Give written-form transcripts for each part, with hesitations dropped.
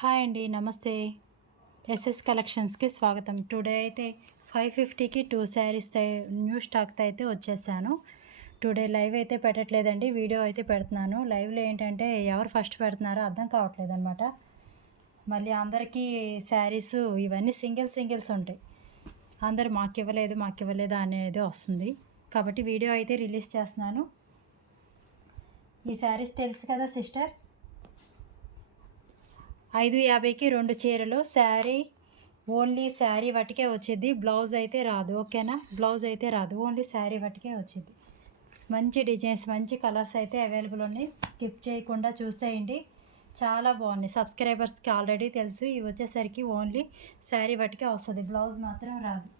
Hi అండి, నమస్తే. SS కలెక్షన్స్కి స్వాగతం. టుడే అయితే 550కి 2 శారీస్ న్యూ స్టాక్తో అయితే వచ్చేసాను. టుడే లైవ్ అయితే పెట్టట్లేదండి, వీడియో అయితే పెడుతున్నాను. లైవ్లో ఏంటంటే ఎవరు ఫస్ట్ పెడుతున్నారో అర్థం కావట్లేదు అనమాట. మళ్ళీ అందరికీ శారీస్ ఇవన్నీ సింగిల్స్ ఉంటాయి. అందరూ మాకు ఇవ్వలేదు అనేది వస్తుంది. కాబట్టి వీడియో అయితే రిలీజ్ చేస్తున్నాను. ఈ శారీస్ తెలుసు కదా సిస్టర్స్, 550కి 2 చీరలు. శారీ ఓన్లీ శారీ వాటికే వచ్చేది, బ్లౌజ్ అయితే రాదు. ఓకేనా, బ్లౌజ్ అయితే రాదు, ఓన్లీ శారీ వాటికే వచ్చేది. మంచి డిజైన్స్, మంచి కలర్స్ అయితే అవైలబుల్ ఉన్నాయి. స్కిప్ చేయకుండా చూసేయండి, చాలా బాగున్నాయి. సబ్స్క్రైబర్స్కి ఆల్రెడీ తెలుసు. ఇవి వచ్చేసరికి ఓన్లీ శారీ వాటికే వస్తుంది, బ్లౌజ్ మాత్రం రాదు.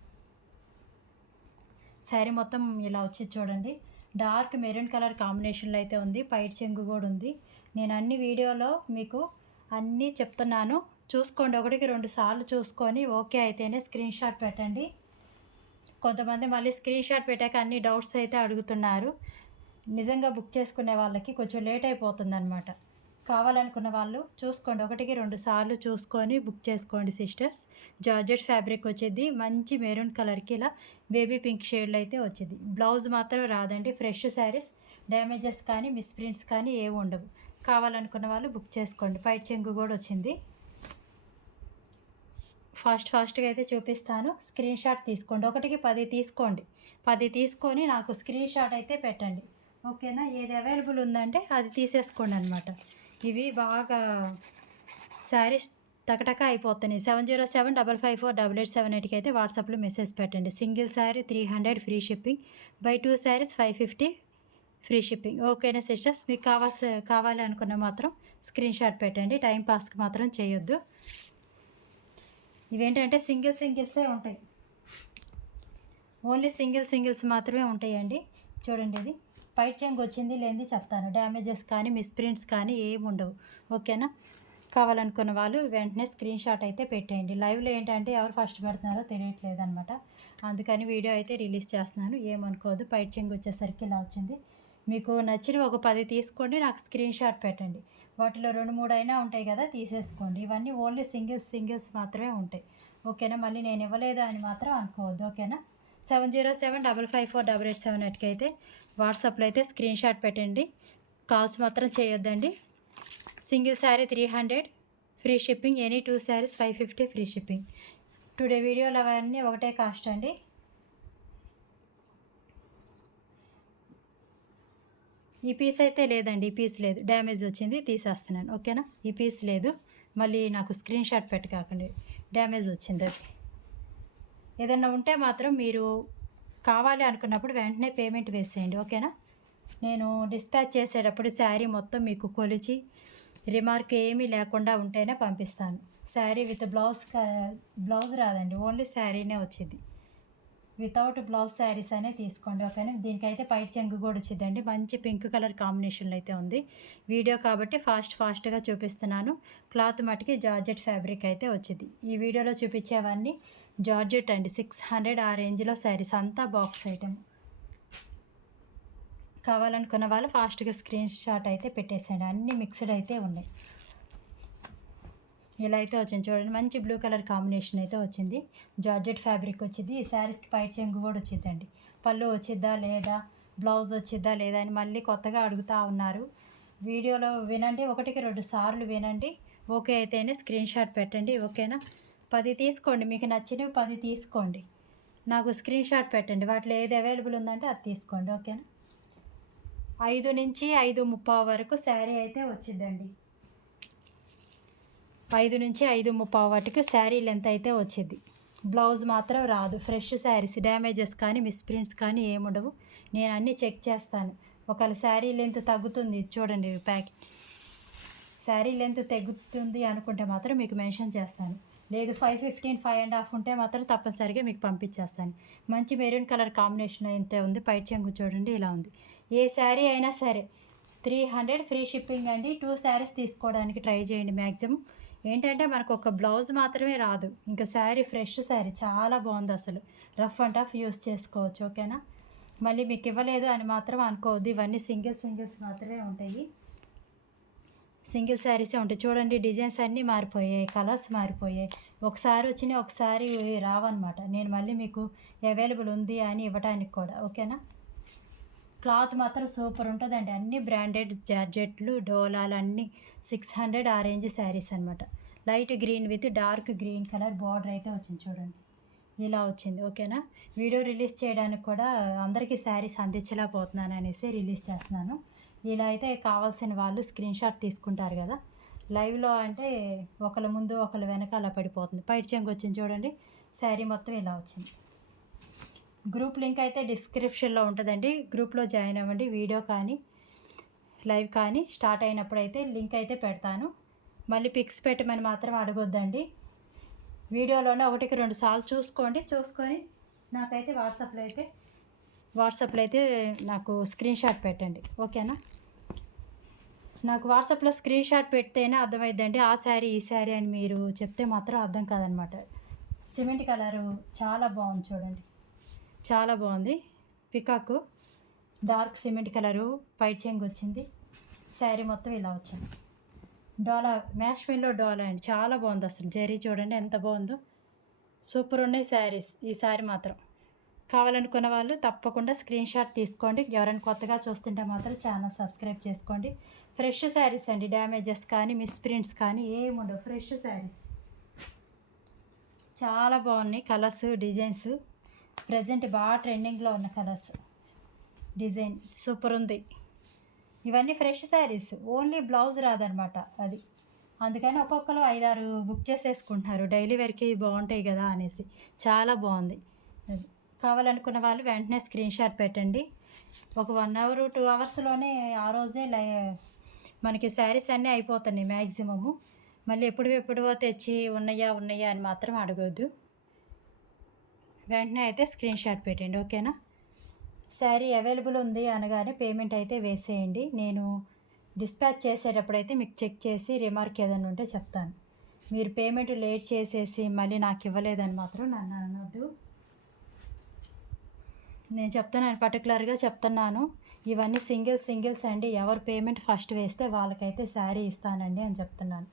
శారీ మొత్తం ఇలా వచ్చి చూడండి, డార్క్ మెరూన్ కలర్ కాంబినేషన్లో అయితే ఉంది. పైట్ చెంగు కూడా ఉంది. నేను అన్ని వీడియోలో మీకు అన్నీ చెప్తున్నాను, చూసుకోండి. 1-2 సార్లు చూసుకొని ఓకే అయితేనే స్క్రీన్ షాట్ పెట్టండి. కొంతమంది మళ్ళీ స్క్రీన్ షాట్ పెట్టాక అన్ని డౌట్స్ అయితే అడుగుతున్నారు. నిజంగా బుక్ చేసుకునే వాళ్ళకి కొంచెం లేట్ అయిపోతుంది అనమాట. కావాలనుకున్న వాళ్ళు చూసుకోండి, 1-2 సార్లు చూసుకొని బుక్ చేసుకోండి సిస్టర్స్. జార్జెట్ ఫ్యాబ్రిక్ వచ్చేది, మంచి మెరూన్ కలర్కి ఇలా బేబీ పింక్ షేడ్లో అయితే వచ్చేది. బ్లౌజ్ మాత్రం రాదండి. ఫ్రెష్ శారీస్, డ్యామేజెస్ కానీ మిస్ప్రింట్స్ కానీ ఏమి ఉండవు. కావాలనుకున్న వాళ్ళు బుక్ చేసుకోండి. పైట్ చెంగు కూడా వచ్చింది. ఫాస్ట్గా అయితే చూపిస్తాను, స్క్రీన్ షాట్ తీసుకోండి. 1కి 10 తీసుకోండి. 10 తీసుకొని నాకు స్క్రీన్ షాట్ అయితే పెట్టండి, ఓకేనా. ఏది అవైలబుల్ ఉందంటే అది తీసేసుకోండి అనమాట. ఇవి బాగా శారీస్ టకటక అయిపోతున్నాయి. 7075548878కి అయితే వాట్సాప్లో మెసేజ్ పెట్టండి. Single sari 300 free shipping, by 2 saris 550 free shipping. ఓకేనా సిస్టర్స్, మీకు కావాలి అనుకున్న మాత్రం స్క్రీన్ షాట్ పెట్టండి. టైం పాస్కి మాత్రం చేయొద్దు. ఇవేంటంటే సింగిల్సే ఉంటాయి, ఓన్లీ సింగిల్స్ మాత్రమే ఉంటాయండి. చూడండి, ఇది పైట్ చెంగు వచ్చింది లేనిది చెప్తాను. డ్యామేజెస్ కానీ మిస్ప్రింట్స్ కానీ ఏమి ఉండవు, ఓకేనా. కావాలనుకున్న వాళ్ళు వెంటనే స్క్రీన్ షాట్ అయితే పెట్టేయండి. లైవ్లో ఏంటంటే ఎవరు ఫస్ట్ పెడుతున్నారో తెలియట్లేదు అనమాట, అందుకని వీడియో అయితే రిలీజ్ చేస్తున్నాను. ఏమనుకోవద్దు. పైట్ చెంగు వచ్చేసరికి ఇలా వచ్చింది. మీకు నచ్చిన ఒక 10 తీసుకోండి, నాకు స్క్రీన్ షాట్ పెట్టండి. వాటిలో 2-3 అయినా ఉంటాయి కదా, తీసేసుకోండి. ఇవన్నీ ఓన్లీ సింగిల్స్ మాత్రమే ఉంటాయి, ఓకేనా. మళ్ళీ నేను ఇవ్వలేదు అని మాత్రం అనుకోవద్దు, ఓకేనా. 7075548878కి అయితే వాట్సాప్లో అయితే స్క్రీన్ షాట్ పెట్టండి. కాల్స్ మాత్రం చేయొద్దండి. Single sari 300 free shipping, any 2 saris 550 free shipping. Today వీడియోలు అవన్నీ ఒకటే కాస్ట్ అండి. ఈ పీస్ అయితే లేదండి, ఈ పీస్ లేదు, డ్యామేజ్ వచ్చింది, తీసేస్తున్నాను, ఓకేనా. ఈ పీస్ లేదు, మళ్ళీ నాకు స్క్రీన్ షాట్ పెట్టకాకండి, డ్యామేజ్ వచ్చింది అది. ఏదన్నా ఉంటే మాత్రం మీరు కావాలి అనుకున్నప్పుడు వెంటనే పేమెంట్ వేసేయండి, ఓకేనా. నేను డిస్పాచ్ చేసేటప్పుడు శారీ మొత్తం మీకు కొలిచి రిమార్క్ ఏమీ లేకుండా ఉంటేనే పంపిస్తాను. శారీ విత్ బ్లౌజ్ రాదండి, ఓన్లీ శారీనే వచ్చింది. వితౌట్ బ్లౌజ్ శారీస్ అనే తీసుకోండి, ఓకేనా. దీనికైతే పైట్ చెంగు కూడా వచ్చిందండి, మంచి పింక్ కలర్ కాంబినేషన్లో అయితే ఉంది. వీడియో కాబట్టి ఫాస్ట్గా చూపిస్తున్నాను. క్లాత్ మటుకి జార్జెట్ ఫ్యాబ్రిక్ అయితే వచ్చింది. ఈ వీడియోలో చూపించేవన్నీ జార్జెట్ అండి. 600 ఆ రేంజ్లో శారీస్, అంతా బాక్స్ ఐటమ్. కావాలనుకున్న వాళ్ళు ఫాస్ట్గా స్క్రీన్ షాట్ అయితే పెట్టేసేయండి. అన్నీ మిక్స్డ్ అయితే ఉన్నాయి. ఇలా అయితే వచ్చింది చూడండి, మంచి బ్లూ కలర్ కాంబినేషన్ అయితే వచ్చింది. జార్జెట్ ఫ్యాబ్రిక్ వచ్చింది. ఈ శారీస్కి పైట్ చెంగు కూడా వచ్చిందండి. పళ్ళు వచ్చిద్దా లేదా, బ్లౌజ్ వచ్చిద్దా లేదా అని మళ్ళీ కొత్తగా అడుగుతూ ఉన్నారు. వీడియోలో వినండి, 1-2 సార్లు వినండి. ఓకే అయితేనే స్క్రీన్ షాట్ పెట్టండి, ఓకేనా. 10 తీసుకోండి, మీకు నచ్చినవి 10 తీసుకోండి, నాకు స్క్రీన్ షాట్ పెట్టండి. వాటిలో ఏది అవైలబుల్ ఉందంటే అది తీసుకోండి, ఓకేనా. 5 నుంచి 5:30 వరకు శారీ అయితే వచ్చిందండి. 5 నుంచి 5:30 వాటికి శారీ లెంత్ అయితే వచ్చింది. బ్లౌజ్ మాత్రం రాదు. ఫ్రెష్ శారీస్, డ్యామేజెస్ కానీ మిస్ప్రింట్స్ కానీ ఏముండవు. నేను అన్నీ చెక్ చేస్తాను. ఒకవేళ శారీ లెంత్ తగ్గుతుంది చూడండి, ప్యాకెట్ శారీ లెంత్ తగ్గుతుంది అనుకుంటే మాత్రం మీకు మెన్షన్ చేస్తాను. లేదు 515, 5.5 ఉంటే మాత్రం తప్పనిసరిగా మీకు పంపించేస్తాను. మంచి మెరూన్ కలర్ కాంబినేషన్ అయితే ఉంది. పైట్ చెంగు చూడండి ఇలా ఉంది. ఏ శారీ అయినా సరే 300 ఫ్రీ షిప్పింగ్ అండి. 2 శారీస్ తీసుకోవడానికి ట్రై చేయండి మ్యాక్సిమం. ఏంటంటే మనకు ఒక బ్లౌజ్ మాత్రమే రాదు, ఇంకా శారీ ఫ్రెష్ శారీ చాలా బాగుంది అసలు. రఫ్ అండ్ టఫ్ యూస్ చేసుకోవచ్చు, ఓకేనా. మళ్ళీ మీకు ఇవ్వలేదు అని మాత్రం అనుకోవద్దు. ఇవన్నీ సింగిల్స్ మాత్రమే ఉంటాయి. సింగిల్ శారీసే ఉంటాయి. చూడండి డిజైన్స్ అన్నీ మారిపోయాయి, కలర్స్ మారిపోయాయి. ఒకసారి వచ్చినాయి, ఒకసారి రావన్నమాట. నేను మళ్ళీ మీకు అవైలబుల్ ఉంది అని ఇవ్వడానికి కూడా, ఓకేనా. క్లాత్ మాత్రం సూపర్ ఉంటుందండి. అన్ని బ్రాండెడ్ జార్జెట్లు, డోలాలు అన్నీ 600 ఆ రేంజ్ శారీస్ అనమాట. Light green with dark green colour border అయితే వచ్చింది చూడండి, ఇలా వచ్చింది, ఓకేనా. వీడియో రిలీజ్ చేయడానికి కూడా అందరికీ శారీస్ అందించలేకపోతున్నాను అనేసి రిలీజ్ చేస్తున్నాను. ఇలా అయితే కావాల్సిన వాళ్ళు స్క్రీన్ షాట్ తీసుకుంటారు కదా. లైవ్లో అంటే ఒకళ్ళ ముందు ఒకళ్ళ వెనక అలా పడిపోతుంది. పైట చెంగు వచ్చింది చూడండి, శారీ మొత్తం ఇలా వచ్చింది. గ్రూప్ లింక్ అయితే డిస్క్రిప్షన్లో ఉంటుందండి, గ్రూప్లో జాయిన్ అవ్వండి. వీడియో కానీ లైవ్ కానీ స్టార్ట్ అయినప్పుడు అయితే లింక్ అయితే పెడతాను. మళ్ళీ పిక్స్ పెట్టమని మాత్రం అడగొద్దండి. వీడియోలోనే 1-2 సార్లు చూసుకొని నాకైతే వాట్సాప్లో అయితే నాకు స్క్రీన్ షాట్ పెట్టండి, ఓకేనా. నాకు వాట్సాప్లో స్క్రీన్ షాట్ పెడితేనే అర్థమైందండి ఆ శారీ ఈ శారీ అని. మీరు చెప్తే మాత్రం అర్థం కాదనమాట. సిమెంట్ కలరు చాలా బాగుంది చూడండి, చాలా బాగుంది. పికాకు డార్క్ సిమెంట్ కలరు పైట చెంగు వచ్చింది. శారీ మొత్తం ఇలా వచ్చింది. డోలా మ్యాష్మెల్లో డోలా అండి, చాలా బాగుంది. అసలు జరీ చూడండి ఎంత బాగుందో, సూపర్ ఉన్నాయి శారీస్. ఈ శారీ మాత్రం కావాలనుకున్న వాళ్ళు తప్పకుండా స్క్రీన్ షాట్ తీసుకోండి. ఎవరైనా కొత్తగా చూస్తుంటే మాత్రం ఛానల్ సబ్స్క్రైబ్ చేసుకోండి. ఫ్రెష్ శారీస్ అండి, డ్యామేజెస్ కానీ మిస్ ప్రింట్స్ కానీ ఏముండవు. ఫ్రెష్ శారీస్ చాలా బాగున్నాయి. కలర్స్ డిజైన్స్ ప్రజెంట్ బాగా ట్రెండింగ్లో ఉన్న కలర్స్, డిజైన్ సూపర్ ఉంది. ఇవన్నీ ఫ్రెష్ శారీస్, ఓన్లీ బ్లౌజ్ రాదనమాట అది. అందుకని ఒక్కొక్కరు 5-6 బుక్ చేసేసుకుంటున్నారు, డైలీ వేర్కి బాగుంటాయి కదా అనేసి. చాలా బాగుంది. అది కావాలనుకున్న వాళ్ళు వెంటనే స్క్రీన్ షాట్ పెట్టండి. ఒక 1 అవర్ 2 అవర్స్లోనే ఆ రోజే మనకి శారీస్ అన్నీ అయిపోతున్నాయి మ్యాక్సిమము. మళ్ళీ ఎప్పుడో తెచ్చి ఉన్నాయా అని మాత్రం అడగొద్దు. వెంటనే అయితే స్క్రీన్ షాట్ పెట్టండి, ఓకేనా. శారీ అవైలబుల్ ఉంది అనగానే పేమెంట్ అయితే వేసేయండి. నేను డిస్పాచ్ చేసేటప్పుడైతే మీకు చెక్ చేసి రిమార్క్ ఏదైనా ఉంటే చెప్తాను. మీరు పేమెంట్ లేట్ చేసేసి మళ్ళీ నాకు ఇవ్వలేదని మాత్రం నన్ను అనొద్దు. నేను చెప్తున్నాను, పర్టికులర్గా చెప్తున్నాను. ఇవన్నీ సింగిల్స్ అండి. ఎవరు పేమెంట్ ఫస్ట్ వేస్తే వాళ్ళకైతే శారీ ఇస్తానండి అని చెప్తున్నాను.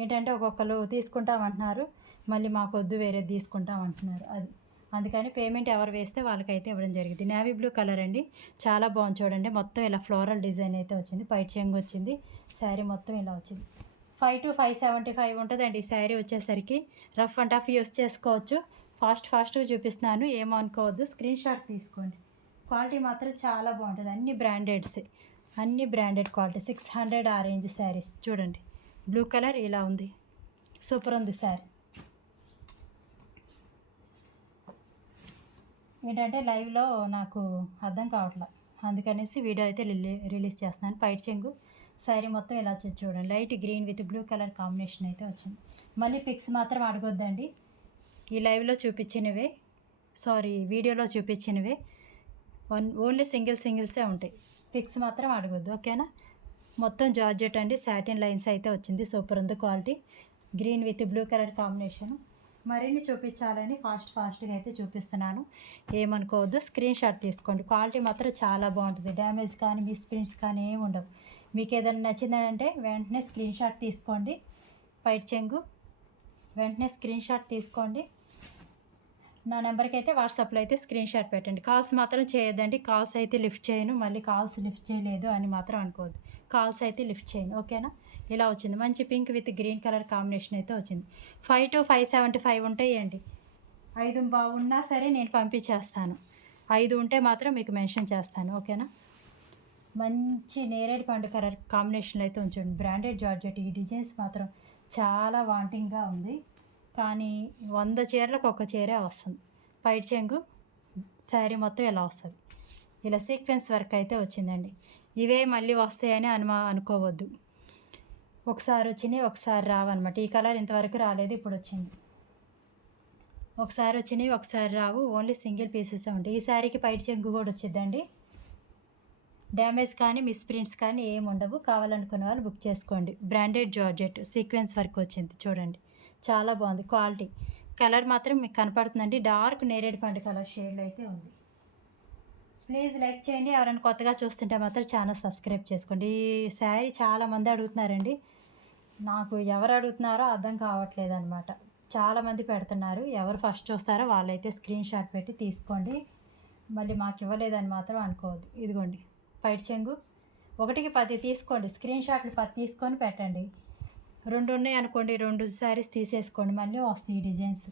ఏంటంటే ఒక్కొక్కరు తీసుకుంటామంటున్నారు, మళ్ళీ మాకు వద్దు వేరేది తీసుకుంటామంటున్నారు. అది అందుకని పేమెంట్ ఎవరు వేస్తే వాళ్ళకైతే ఇవ్వడం జరిగింది. నేవీ బ్లూ కలర్ అండి, చాలా బాగుంది చూడండి. మొత్తం ఇలా ఫ్లోరల్ డిజైన్ అయితే వచ్చింది, పైట చెంగు వచ్చింది. శారీ మొత్తం ఇలా వచ్చింది. 5 to 575 ఉంటుందండి ఈ శారీ వచ్చేసరికి. రఫ్ అండ్ టఫ్ యూస్ చేసుకోవచ్చు. ఫాస్ట్గా చూపిస్తున్నాను, ఏమనుకోవద్దు. స్క్రీన్ షాట్ తీసుకోండి. క్వాలిటీ మాత్రం చాలా బాగుంటుంది. అన్ని బ్రాండెడ్ క్వాలిటీ. 600 ఆ రేంజ్ శారీస్ చూడండి. బ్లూ కలర్ ఇలా ఉంది, సూపర్ ఉంది శారీ. ఏంటంటే లైవ్లో నాకు అర్థం కావట్లేదు, అందుకనేసి వీడియో అయితే రిలీజ్ చేస్తున్నాను. పైట చెంగు శారీ మొత్తం ఇలా వచ్చి చూడండి, light green with blue colour combination అయితే వచ్చింది. మళ్ళీ పిక్స్ మాత్రం అడగొద్దండి. ఈ లైవ్లో చూపించినవే, వీడియోలో చూపించినవే ఓన్లీ సింగిల్సే ఉంటాయి. పిక్స్ మాత్రం అడగొద్దు, ఓకేనా. మొత్తం జార్జెట్ అండి, సాటిన్ లైన్స్ అయితే వచ్చింది. సూపర్ ఉంది quality. Green with blue colour combination. మరిన్ని చూపించాలని ఫాస్ట్గా అయితే చూపిస్తున్నాను, ఏమనుకోవద్దు. స్క్రీన్ షాట్ తీసుకోండి. క్వాలిటీ మాత్రం చాలా బాగుంటుంది. డ్యామేజ్ కానీ మిస్ ప్రింట్స్ కానీ ఏమి ఉండవు. మీకు ఏదైనా నచ్చిందంటే వెంటనే స్క్రీన్ షాట్ తీసుకోండి. పైట చెంగు వెంటనే స్క్రీన్ షాట్ తీసుకోండి. నా నెంబర్కి అయితే వాట్సాప్లో అయితే స్క్రీన్ షాట్ పెట్టండి. కాల్స్ మాత్రం చేయొద్దండి, కాల్స్ అయితే లిఫ్ట్ చేయను. మళ్ళీ కాల్స్ లిఫ్ట్ చేయలేదు అని మాత్రం అనుకోవద్దు. కాల్స్ అయితే లిఫ్ట్ చేయను, ఓకేనా. ఇలా వచ్చింది, మంచి pink with green colour combination అయితే వచ్చింది. 5 to 575 ఉంటాయండి. 5 బాగున్నా సరే నేను పంపించేస్తాను. 5 ఉంటే మాత్రం మీకు మెన్షన్ చేస్తాను, ఓకేనా. మంచి నేరేడు పండు కలర్ కాంబినేషన్లో అయితే ఉంచండి. Branded georgette. ఈ డిజైన్స్ మాత్రం చాలా వాంటింగ్గా ఉంది, కానీ 100 చీరలకు ఒక చీరే వస్తుంది. పైట చెంగు శారీ మొత్తం ఇలా వస్తుంది. ఇలా సీక్వెన్స్ వర్క్ అయితే వచ్చిందండి. ఇవే మళ్ళీ వస్తాయని అనుకోవద్దు. ఒకసారి వచ్చినాయి, ఒకసారి రావన్నమాట. ఈ కలర్ ఇంతవరకు రాలేదు, ఇప్పుడు వచ్చింది. ఒకసారి వచ్చినాయి, ఒకసారి రావు. ఓన్లీ సింగిల్ పీసెస్ ఉంటాయి. ఈ శారీకి పైట చెంగు కూడా వచ్చిందండి. డ్యామేజ్ కానీ మిస్ ప్రింట్స్ కానీ ఏమి ఉండవు. కావాలనుకున్న వాళ్ళు బుక్ చేసుకోండి. బ్రాండెడ్ జార్జెట్ సీక్వెన్స్ వర్క్ వచ్చింది చూడండి, చాలా బాగుంది క్వాలిటీ. కలర్ మాత్రం మీకు కనపడుతుందండి, డార్క్ నేరేడు పండు కలర్ షేడ్లో అయితే ఉంది. ప్లీజ్ లైక్ చేయండి. ఎవరైనా కొత్తగా చూస్తుంటే మాత్రం ఛానల్ సబ్స్క్రైబ్ చేసుకోండి. ఈ శారీ చాలామంది అడుగుతున్నారండి, నాకు ఎవరు అడుగుతున్నారో అర్థం కావట్లేదు అనమాట. చాలామంది పెడుతున్నారు. ఎవరు ఫస్ట్ చూస్తారో వాళ్ళైతే స్క్రీన్ షాట్ పెట్టి తీసుకోండి. మళ్ళీ మాకు ఇవ్వలేదని మాత్రం అనుకోవద్దు. ఇదిగోండి పైట చెంగు, 1కి 10 తీసుకోండి. స్క్రీన్ షాట్లు 10 తీసుకొని పెట్టండి. 2 ఉన్నాయి అనుకోండి, 2 శారీస్ తీసేసుకోండి. మళ్ళీ వస్తాయి ఈ డిజైన్స్.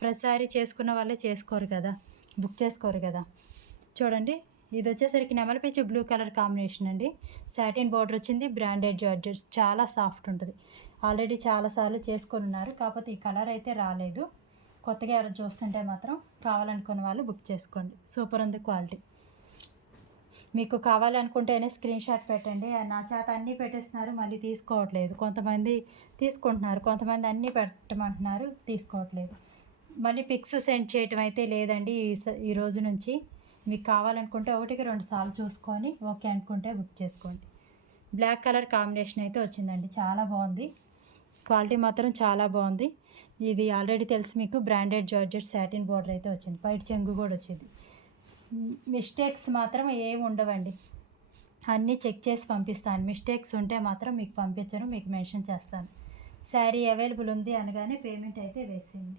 ప్రతిసారి చేసుకున్న వాళ్ళే చేసుకోరు కదా, బుక్ చేసుకోరు కదా. చూడండి, ఇది వచ్చేసరికి నెమలి పిచ్చి బ్లూ కలర్ కాంబినేషన్ అండి. సాటిన్ బార్డర్ వచ్చింది, బ్రాండెడ్ జార్జెట్స్, చాలా సాఫ్ట్ ఉంటుంది. ఆల్రెడీ చాలాసార్లు చేసుకొని ఉన్నారు, కాకపోతే ఈ కలర్ అయితే రాలేదు. కొత్తగా ఎవరు చూస్తుంటే మాత్రం కావాలనుకున్న వాళ్ళు బుక్ చేసుకోండి. సూపర్ ఉంది క్వాలిటీ. మీకు కావాలనుకుంటేనే స్క్రీన్ షాట్ పెట్టండి. నా చేత అన్నీ పెట్టేస్తున్నారు, మళ్ళీ తీసుకోవట్లేదు. కొంతమంది తీసుకుంటున్నారు, కొంతమంది అన్నీ పెట్టమంటున్నారు, తీసుకోవట్లేదు. మళ్ళీ పిక్స్ సెండ్ చేయటం అయితే లేదండి ఈ రోజు నుంచి. మీకు కావాలనుకుంటే 1కి 2 సార్లు చూసుకొని ఓకే అనుకుంటే బుక్ చేసుకోండి. బ్లాక్ కలర్ కాంబినేషన్ అయితే వచ్చిందండి, చాలా బాగుంది. క్వాలిటీ మాత్రం చాలా బాగుంది. ఇది ఆల్రెడీ తెలుసు మీకు, బ్రాండెడ్ జార్జెట్ సాటిన్ బార్డర్ అయితే వచ్చింది. పైట చెంగు కూడా వచ్చింది. మిస్టేక్స్ మాత్రం ఏమి ఉండవండి, అన్నీ చెక్ చేసి పంపిస్తాను. మిస్టేక్స్ ఉంటే మాత్రం మీకు పంపించను, మీకు మెన్షన్ చేస్తాను. శారీ అవైలబుల్ ఉంది అనగానే పేమెంట్ అయితే వేసేయండి.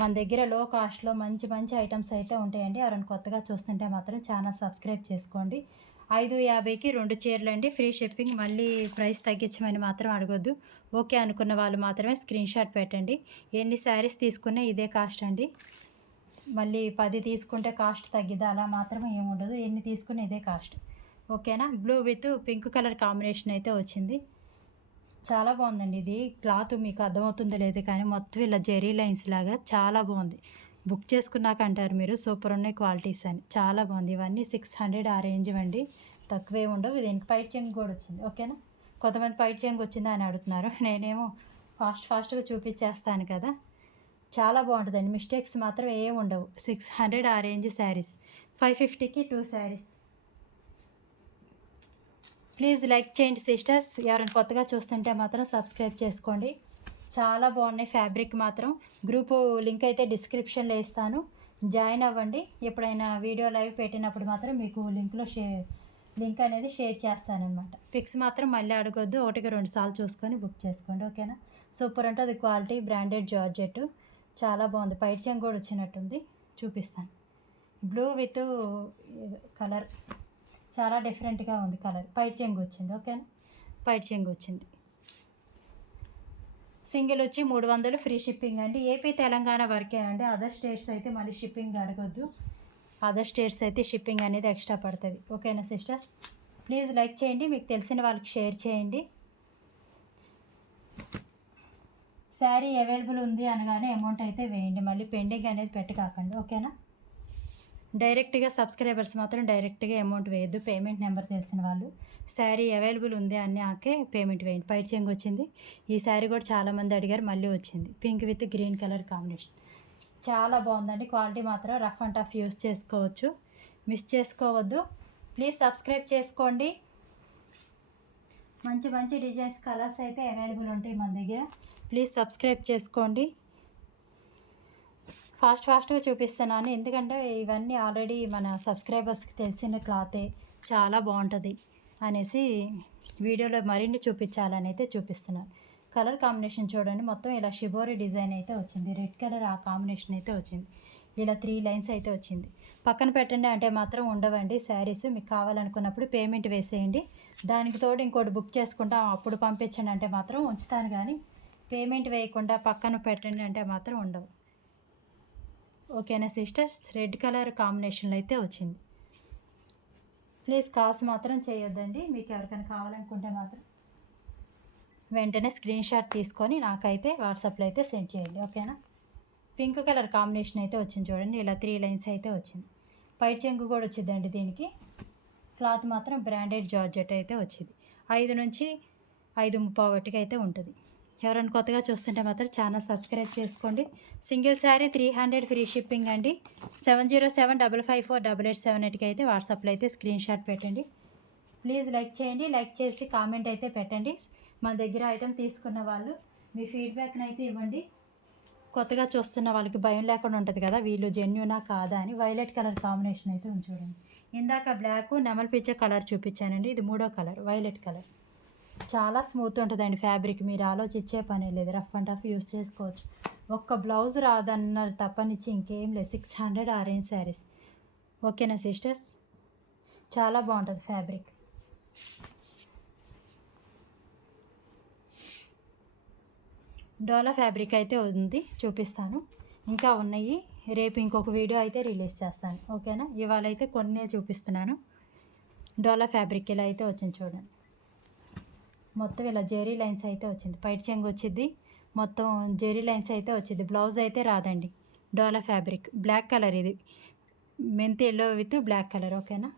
మన దగ్గర లో కాస్ట్లో మంచి మంచి ఐటమ్స్ అయితే ఉంటాయండి. ఎవరైనా కొత్తగా చూస్తుంటే మాత్రం ఛానల్ సబ్స్క్రైబ్ చేసుకోండి. 550కి 2 చీరలు అండి, ఫ్రీ షిప్పింగ్. మళ్ళీ ప్రైస్ తగ్గించమని మాత్రం అడగొద్దు. ఓకే అనుకున్న వాళ్ళు మాత్రమే స్క్రీన్ షాట్ పెట్టండి. ఎన్ని శారీస్ తీసుకున్నా ఇదే కాస్ట్ అండి. మళ్ళీ 10 తీసుకుంటే కాస్ట్ తగ్గిద్దా అలా మాత్రం ఏముండదు. ఎన్ని తీసుకున్నా ఇదే కాస్ట్. ఓకేనా. Blue with pink colour combination అయితే వచ్చింది. చాలా బాగుందండి. ఇది క్లాత్ మీకు అర్థమవుతుందో లేదు కానీ మొత్తం ఇలా జెరీ లైన్స్ లాగా చాలా బాగుంది. బుక్ చేసుకున్నాక అంటారు మీరు సూపర్ ఉన్నాయి క్వాలిటీస్ అని. చాలా బాగుంది. ఇవన్నీ 600 ఆ రేంజ్ అండి, తక్కువే ఉండవు. దీనికి పైట చెంగు కూడా వచ్చింది. ఓకేనా. కొంతమంది పైట చెంగు వచ్చిందా అని అడుగుతున్నారు, నేనేమో ఫాస్ట్గా చూపించేస్తాను కదా. చాలా బాగుంటుందండి, మిస్టేక్స్ మాత్రం ఏమి ఉండవు. 600 ఆ రేంజ్ శారీస్, 550కి 2 శారీస్. ప్లీజ్ లైక్ చేయండి సిస్టర్స్. ఎవరైనా కొత్తగా చూస్తుంటే మాత్రం సబ్స్క్రైబ్ చేసుకోండి. చాలా బాగున్నాయి. ఫ్యాబ్రిక్ మాత్రం గ్రూపు లింక్ అయితే డిస్క్రిప్షన్లో ఇస్తాను, జాయిన్ అవ్వండి. ఎప్పుడైనా వీడియో లైవ్ పెట్టినప్పుడు మాత్రం మీకు లింక్ అనేది షేర్ చేస్తానన్నమాట. పిక్స్ మాత్రం మళ్ళీ అడగొద్దు, 1కి 2 సార్లు చూసుకొని బుక్ చేసుకోండి. ఓకేనా. సూపర్ ఉంటుంది క్వాలిటీ, బ్రాండెడ్ జార్జెట్, చాలా బాగుంది. పైట చెంగు కూడా వచ్చినట్టుంది, చూపిస్తాను. బ్లూ విత్ కలర్ చాలా డిఫరెంట్గా ఉంది కలర్. పైట చెంగు వచ్చింది. ఓకేనా. పైట చెంగు వచ్చింది. సింగిల్ వచ్చి 300, ఫ్రీ షిప్పింగ్ అండి. ఏపీ తెలంగాణ వరకే అండి, అదర్ స్టేట్స్ అయితే మళ్ళీ షిప్పింగ్ అడగొద్దు. అదర్ స్టేట్స్ అయితే షిప్పింగ్ అనేది ఎక్స్ట్రా పడుతుంది. ఓకేనా సిస్టర్స్. ప్లీజ్ లైక్ చేయండి, మీకు తెలిసిన వాళ్ళకి షేర్ చేయండి. శారీ అవైలబుల్ ఉంది అనగానే అమౌంట్ అయితే వేయండి, మళ్ళీ పెండింగ్ అనేది పెట్టకాకండి. ఓకేనా. డైరెక్ట్గా సబ్స్క్రైబర్స్ మాత్రం డైరెక్ట్గా అమౌంట్ వేయద్దు, పేమెంట్ నెంబర్ తెలిసిన వాళ్ళు. శారీ అవైలబుల్ ఉంది అని ఆకే పేమెంట్ వేయండి. పైట చెంగు వచ్చింది. ఈ శారీ కూడా చాలామంది అడిగారు, మళ్ళీ వచ్చింది. Pink with green colour combination, చాలా బాగుందండి. క్వాలిటీ మాత్రం రఫ్ అండ్ టఫ్ యూస్ చేసుకోవచ్చు, మిస్ చేసుకోవద్దు. ప్లీజ్ సబ్స్క్రైబ్ చేసుకోండి. మంచి మంచి డిజైన్స్, కలర్స్ అయితే అవైలబుల్ ఉంటాయి మన దగ్గర. ప్లీజ్ సబ్స్క్రైబ్ చేసుకోండి. ఫాస్ట్గా చూపిస్తున్నాను, ఎందుకంటే ఇవన్నీ ఆల్రెడీ మన సబ్స్క్రైబర్స్కి తెలిసిన క్లాతే, చాలా బాగుంటుంది అనేసి వీడియోలో మరిన్ని చూపించాలని అయితే చూపిస్తున్నాను. కలర్ కాంబినేషన్ చూడండి, మొత్తం ఇలా షిబోరి డిజైన్ అయితే వచ్చింది. రెడ్ కలర్ ఆ కాంబినేషన్ అయితే వచ్చింది. ఇలా 3 లైన్స్ అయితే వచ్చింది. పక్కన పెట్టండి అంటే మాత్రం ఉండవండి శారీస్. మీకు కావాలనుకున్నప్పుడు పేమెంట్ వేసేయండి. దానికి తోడు ఇంకోటి బుక్ చేసుకుంటాం అప్పుడు పంపించండి అంటే మాత్రం ఉంచుతాను, కానీ పేమెంట్ వేయకుండా పక్కన పెట్టండి అంటే మాత్రం ఉండవు. ఓకేనా సిస్టర్స్. రెడ్ కలర్ కాంబినేషన్లో అయితే వచ్చింది. ప్లీజ్ కాల్స్ మాత్రం చేయొద్దండి. మీకు ఎవరికైనా కావాలనుకుంటే మాత్రం వెంటనే స్క్రీన్ షాట్ తీసుకొని నాకైతే వాట్సాప్లో అయితే సెండ్ చేయండి. ఓకేనా. పింక్ కలర్ కాంబినేషన్ అయితే వచ్చింది చూడండి, ఇలా 3 లైన్స్ అయితే వచ్చింది. పైట చెంగు కూడా వచ్చిందండి దీనికి. క్లాత్ మాత్రం బ్రాండెడ్ జార్జెట్ అయితే వచ్చింది. 5 నుంచి 5:30 అయితే ఉంటుంది. ఎవరైనా కొత్తగా చూస్తుంటే మాత్రం ఛానల్ సబ్స్క్రైబ్ చేసుకోండి. సింగిల్ శారీ 300, ఫ్రీ షిప్పింగ్ అండి. 7075548878కి అయితే వాట్సాప్లో అయితే స్క్రీన్ షాట్ పెట్టండి. ప్లీజ్ లైక్ చేయండి, లైక్ చేసి కామెంట్ అయితే పెట్టండి. మన దగ్గర ఐటెం తీసుకున్న వాళ్ళు మీ ఫీడ్బ్యాక్ని అయితే ఇవ్వండి. కొత్తగా చూస్తున్న వాళ్ళకి భయం లేకుండా ఉంటుంది కదా, వీళ్ళు జెన్యూనా కాదా అని. వైలెట్ కలర్ కాంబినేషన్ అయితే చూడండి. ఇందాక బ్లాక్ నెమలి పిచ్చ కలర్ చూపించానండి, ఇది 3వ కలర్ వైలెట్ కలర్. చాలా స్మూత్ ఉంటుందండి ఫ్యాబ్రిక్. మీరు ఆలోచించే పనే లేదు. రఫ్ అండ్ టఫ్ యూస్ చేసుకోవచ్చు. ఒక్క బ్లౌజ్ రాదన్నారు తప్పనిచ్చి ఇంకేం లేదు. 600 ఆరెంజ్ శారీస్. ఓకేనా సిస్టర్స్? చాలా బాగుంటుంది ఫ్యాబ్రిక్. డోలా ఫ్యాబ్రిక్ అయితే ఉంది, చూపిస్తాను. ఇంకా ఉన్నాయి. రేపు ఇంకొక వీడియో అయితే రిలీజ్ చేస్తాను. ఓకేనా? ఇవాళ అయితే కొన్నే చూపిస్తున్నాను. డోలా ఫ్యాబ్రిక్ ఇలా అయితే వచ్చింది చూడండి. మొత్తం ఇలా జెరీ లైన్స్ అయితే వచ్చింది. పైట చెంగు వచ్చింది. మొత్తం జెరీ లైన్స్ అయితే వచ్చింది. బ్లౌజ్ అయితే రాదండి. డోలా ఫ్యాబ్రిక్ బ్లాక్ కలర్, ఇది మెంతి ఎల్లో విత్ బ్లాక్ కలర్. ఓకేనా?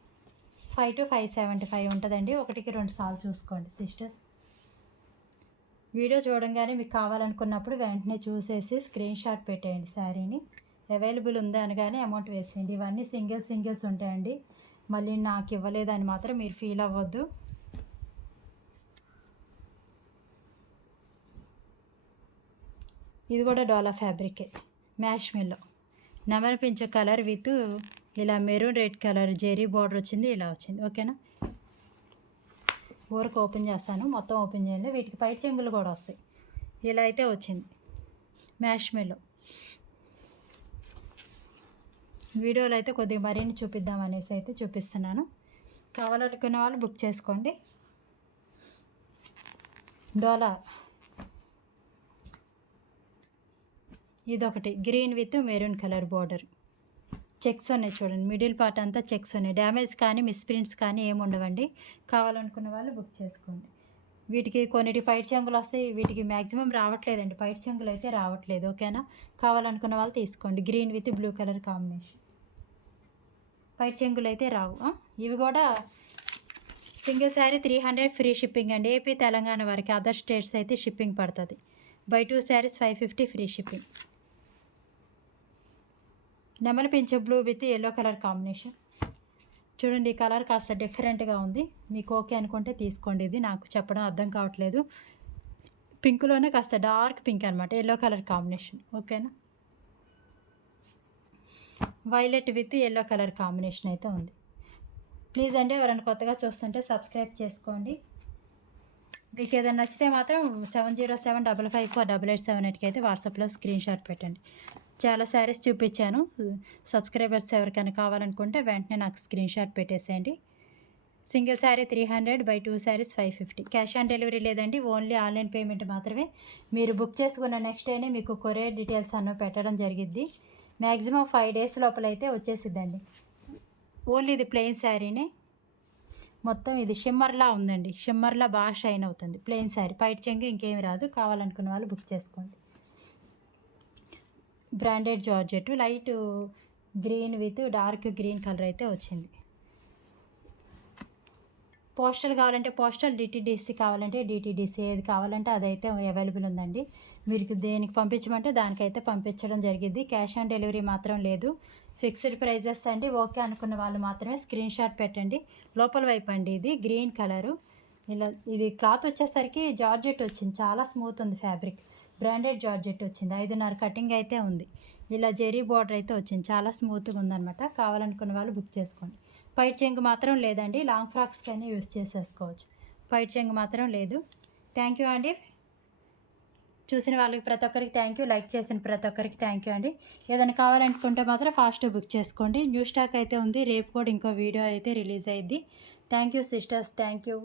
5 to 575 ఉంటుందండి. 1కి 2 సార్లు చూసుకోండి సిస్టర్స్. వీడియో చూడంగానే మీకు కావాలనుకున్నప్పుడు వెంటనే చూసేసి స్క్రీన్ షాట్ పెట్టేయండి. శారీని అవైలబుల్ ఉందా అనగానే అమౌంట్ వేసేయండి. ఇవన్నీ సింగిల్స్ ఉంటాయండి. మళ్ళీ నాకు ఇవ్వలేదని మాత్రం మీరు ఫీల్ అవ్వద్దు. ఇది కూడా డోలా ఫ్యాబ్రికే, మ్యాష్ మెల్లో నెమలి పింఛ కలర్ విత్ ఇలా maroon red colour zari border వచ్చింది. ఇలా వచ్చింది. ఓకేనా? ఊరకు ఓపెన్ చేస్తాను. మొత్తం ఓపెన్ చేయండి. వీటికి పైట చెంగులు కూడా వస్తాయి. ఇలా అయితే వచ్చింది మ్యాష్ మెల్లో. వీడియోలో అయితే కొద్దిగా మరిన్ని చూపిద్దాం అనేసి అయితే చూపిస్తున్నాను. కావాలనుకున్న వాళ్ళు బుక్ చేసుకోండి. డోలా ఇదొకటి green with maroon colour border. Checks ఉన్నాయి చూడండి. మిడిల్ పార్ట్ అంతా చెక్స్ ఉన్నాయి. డ్యామేజ్ కానీ మిస్ప్రింట్స్ కానీ ఏమి ఉండవండి. కావాలనుకున్న వాళ్ళు బుక్ చేసుకోండి. వీటికి కొన్నిటి పైట చెంగులు వస్తాయి. వీటికి మ్యాక్సిమం రావట్లేదండి. పైట చెంగులు అయితే రావట్లేదు. ఓకేనా? కావాలనుకున్న వాళ్ళు తీసుకోండి. Green with blue colour combination. పైట చెంగులు అయితే రావు. ఇవి కూడా సింగిల్ శారీ 300 ఫ్రీ షిప్పింగ్ అండి. ఏపీ తెలంగాణ వరకు. అదర్ స్టేట్స్ అయితే షిప్పింగ్ పడుతుంది. Buy 2 saris 550 free shipping. నెమలి పింఛ blue with yellow colour combination. చూడండి, ఈ కలర్ కాస్త డిఫరెంట్గా ఉంది. మీకు ఓకే అనుకుంటే తీసుకోండి. ఇది నాకు చెప్పడం అర్థం కావట్లేదు. పింక్లోనే కాస్త డార్క్ పింక్ అనమాట, ఎల్లో కలర్ కాంబినేషన్. ఓకేనా? Violet with yellow colour combination అయితే ఉంది. ప్లీజ్ అండి, ఎవరైనా కొత్తగా చూస్తుంటే సబ్స్క్రైబ్ చేసుకోండి. మీకు ఏదైనా నచ్చితే మాత్రం 7075548878కి అయితే వాట్సాప్లో స్క్రీన్ షాట్ పెట్టండి. చాలా శారీస్ చూపించాను. సబ్స్క్రైబర్స్ ఎవరికైనా కావాలనుకుంటే వెంటనే నాకు స్క్రీన్ షాట్ పెట్టేసేయండి. Single sari 300, by 2 saris 550. Cash on delivery లేదండి. ఓన్లీ ఆన్లైన్ పేమెంట్ మాత్రమే. మీరు బుక్ చేసుకున్న నెక్స్ట్ డేనే మీకు కొరియర్ డీటెయిల్స్ అన్నీ పెట్టడం జరిగిద్ది. మ్యాక్సిమం 5 days లోపలైతే వచ్చేసిద్దండి. ఓన్లీ ఇది ప్లెయిన్ శారీనే. మొత్తం ఇది షిమ్మర్లా ఉందండి. షిమ్మర్లా బాగా షైన్ అవుతుంది. ప్లెయిన్ శారీ, పైట చెంగు ఇంకేమి రాదు. కావాలనుకున్న వాళ్ళు బుక్ చేసుకోండి. Branded georgette light green with dark green colour అయితే వచ్చింది. పోస్టల్ కావాలంటే పోస్టల్, డిటీడీసీ కావాలంటే డిటీడీసీ, ఏది కావాలంటే అదైతే అవైలబుల్ ఉందండి. మీరు దేనికి పంపించమంటే దానికైతే పంపించడం జరిగింది. క్యాష్ ఆన్ డెలివరీ మాత్రం లేదు. ఫిక్స్డ్ ప్రైజెస్ అండి. ఓకే అనుకున్న వాళ్ళు మాత్రమే స్క్రీన్ షాట్ పెట్టండి. లోపల వైపు అండి ఇది గ్రీన్ కలరు. ఇలా ఇది క్లాత్ వచ్చేసరికి జార్జెట్ వచ్చింది. చాలా స్మూత్ ఉంది ఫ్యాబ్రిక్. బ్రాండెడ్ జార్జెట్ వచ్చింది. 5.5 కటింగ్ అయితే ఉంది. ఇలా జెరీ బార్డర్ అయితే వచ్చింది. చాలా స్మూత్గా ఉందన్నమాట. కావాలనుకున్న వాళ్ళు బుక్ చేసుకోండి. పైట చెంగు మాత్రం లేదండి. లాంగ్ ఫ్రాక్స్కి అన్నీ యూస్ చేసేసుకోవచ్చు. పైట చెంగు మాత్రం లేదు. థ్యాంక్ యూ అండి. చూసిన వాళ్ళకి ప్రతి ఒక్కరికి థ్యాంక్ యూ. లైక్ చేసిన ప్రతి ఒక్కరికి థ్యాంక్ యూ అండి. ఏదైనా కావాలనుకుంటే మాత్రం ఫాస్ట్గా బుక్ చేసుకోండి. న్యూ స్టాక్ అయితే ఉంది. రేపు కూడా ఇంకో వీడియో అయితే రిలీజ్ అయ్యిద్ది. Thank you sisters. Thank you.